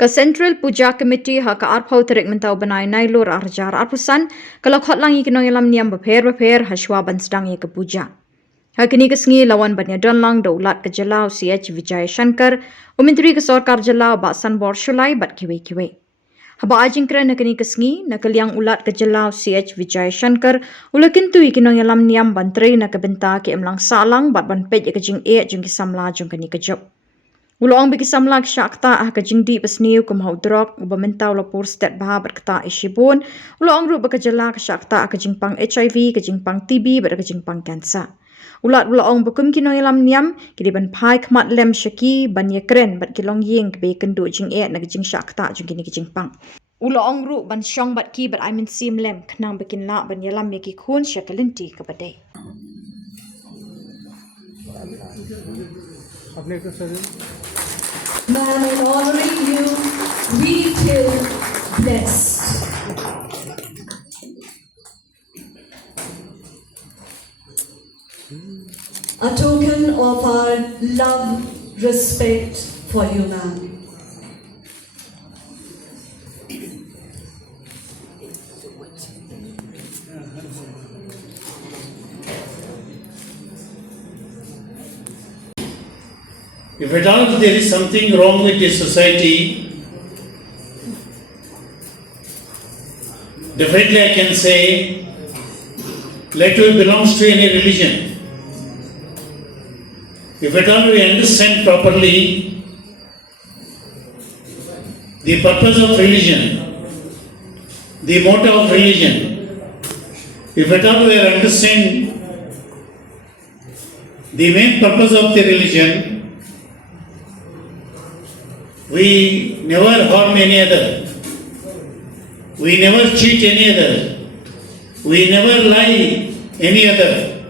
Ka Central Puja Committee ha ka arpau terik mentau benai nailur arjar arpusan kalau khotlangi ke Nongialam Niam beper ha shwaban sedang ke puja. Ha kini kesengi lawan banya donlang da ulat ke Jelau CH Vijay Shankar Menteri ke Sorkar Jelau Baksan Khhuborjylla bat kiwe-kiwe. Haba ajingkra na kini kesengi na kaliang ulat ke Jelau CH Vijay Shankar ula Kyntu ke Nongialam Niam bantri na ke benta ke emlang salang bat ban Peit ke Jingeh jung ke Samla jung kini ke job. Ulang bagi Samla syakta ke jingdi besniu ke maudrok Mynta lapor stat bah berkata isibun ulang ru Khhuborjylla ke syakta ke jingpang HIV ke jingpang TB ber ke jingpang kansa. Ulang bukum ki Nongialam Niam kidi ban pai khmat lem syaki ban yekren bat kilong yeng ke be kendu Jingeh na ke jing syakta jing kini ke jingpang. Ulang ru ban syong bat ki bat aimin sim lem kenang bikin la ban yalam yaki khun syakalinti ke badai. Man, in honoring you, we feel blessed. A token of our love, respect for you, ma'am. If at all there is something wrong with the society, definitely I can say, let who belongs to any religion. If at all we understand properly the purpose of religion, the motto of religion, if at all we understand the main purpose of the religion, we never harm any other. We never cheat any other. We never lie any other.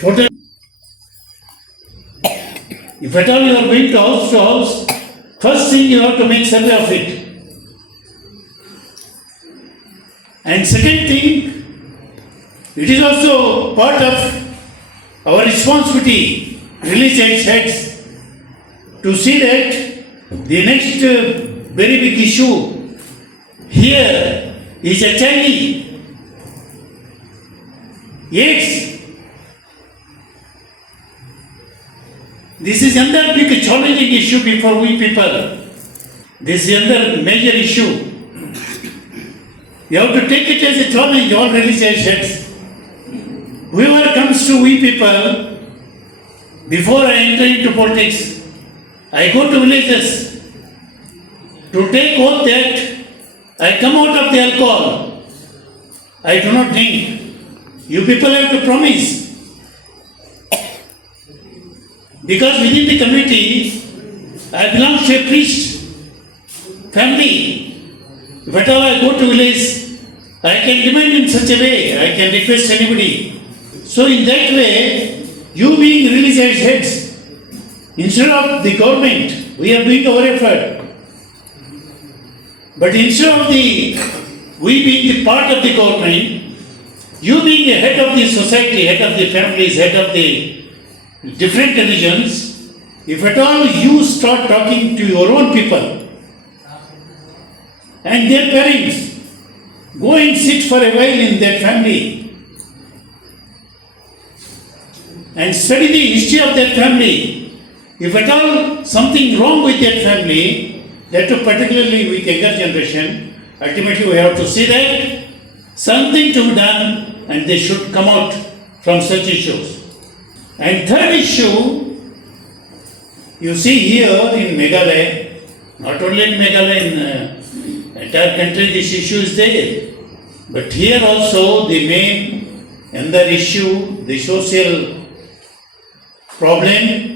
Total. If at all you are going to house, first thing you have to make survey of it. And second thing, it is also part of our responsibility, religious heads, to see that the next very big issue here is HIV, AIDS. This is another big challenging issue before we people. This is another major issue. You have to take it as a challenge, all religious heads. Whoever comes to we people, before I enter into politics, I go to villages to take oath that I come out of the alcohol. I do not drink. You people have to promise. Because within the community, I belong to a priest family. If at all I go to village, I can demand in such a way, I can request anybody. So in that way, you being religious heads, instead of the government, we are doing our effort. But instead of we being the part of the government, you being the head of the society, head of the families, head of the different religions, if at all you start talking to your own people and their parents, go and sit for a while in their family and study the history of that family. If at all something wrong with that family, that too particularly with younger generation, ultimately we have to see that something to be done and they should come out from such issues. And third issue, you see here in Meghalaya, not only in Meghalaya, in entire country this issue is there. But here also the main another issue, the social problem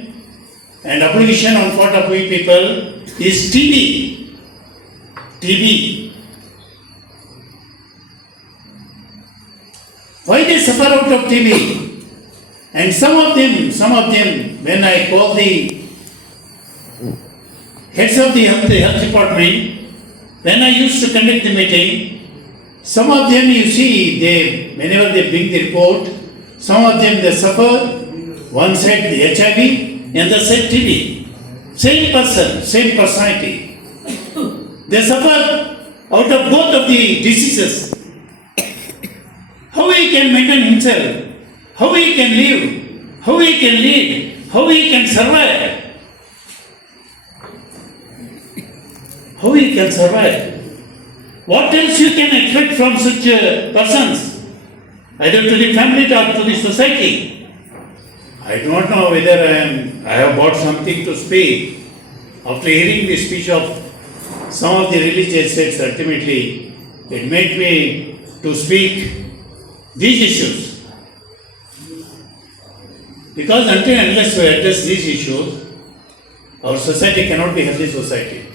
and obligation on part of we people is TB. TB. Why they suffer out of TB? And some of them, when I call the heads of the health department, when I used to conduct the meeting, some of them, you see, whenever they bring the report, some of them they suffer. One said the HIV, and the said TB. same person, same personality. They suffer out of both of the diseases. How he can maintain himself, how he can live, how he can lead, how he can survive. How he can survive. What else you can expect from such persons? Either to the family or to the society. I do not know whether I have brought something to speak. After hearing the speech of some of the religious sects, ultimately it made me to speak these issues. Because until and unless we address these issues, our society cannot be a healthy society.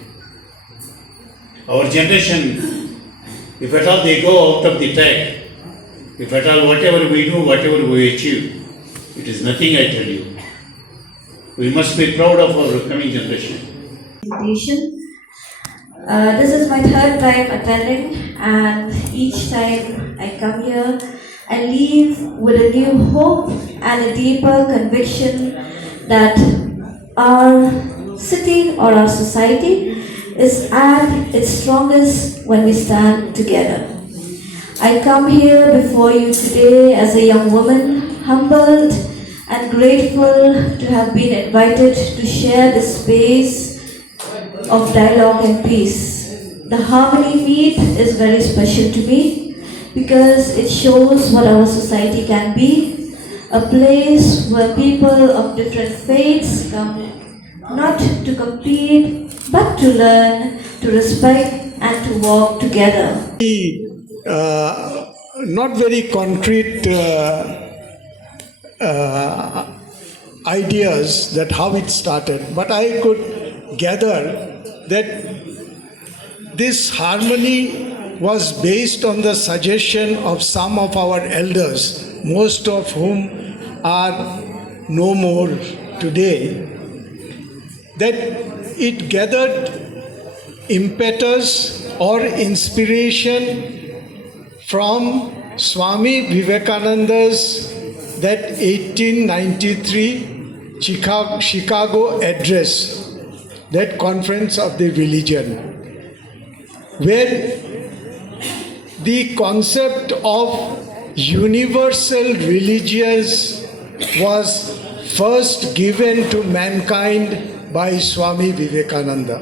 Our generation, if at all they go out of the track, if at all whatever we do, whatever we achieve, it is nothing, I tell you. We must be proud of our coming generation. This is my third time attending, and each time I come here, I leave with a new hope and a deeper conviction that our city or our society is at its strongest when we stand together. I come here before you today as a young woman, humbled and grateful to have been invited to share this space of dialogue and peace. The Harmony Meet is very special to me because it shows what our society can be, a place where people of different faiths come not to compete, but to learn, to respect, and to walk together. Not very concrete ideas that how it started, but I could gather that this harmony was based on the suggestion of some of our elders, most of whom are no more today, that it gathered impetus or inspiration from Swami Vivekananda's that 1893 Chicago address, that conference of the religion, where the concept of universal religions was first given to mankind by Swami Vivekananda.